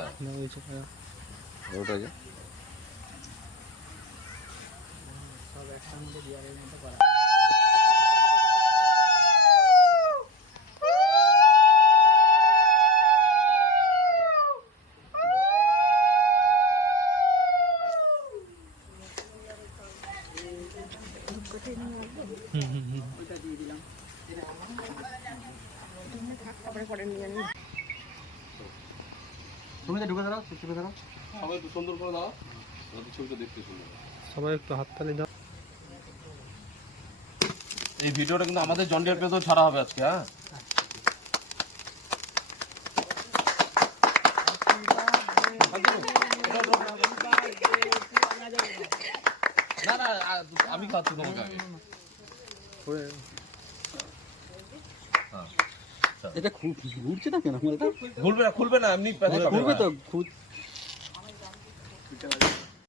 কোথায় ওটা যে সব একটার মধ্যে বিয়ারের মতো করা ওইটা দিয়ে দিলাম তারপরে পরে নিয়ে নিই তুমি তো ঢুকে দাঁড়াও ঢুকে দাঁড়াও সবাই একটু সুন্দর করে দাও ছবিটা দেখতে সুন্দর সবাই একটু হাততালি দাও। এই ভিডিওটা কিন্তু আমাদের জন্ডিয়ার পেজেও ছাড়া হবে আজকে হ্যাঁ না না আমি খাচ্ছি তোমাকে আগে এটা ঘুরছে না কেন আমার এটা খুলবে না এমনি ঘুরবে তো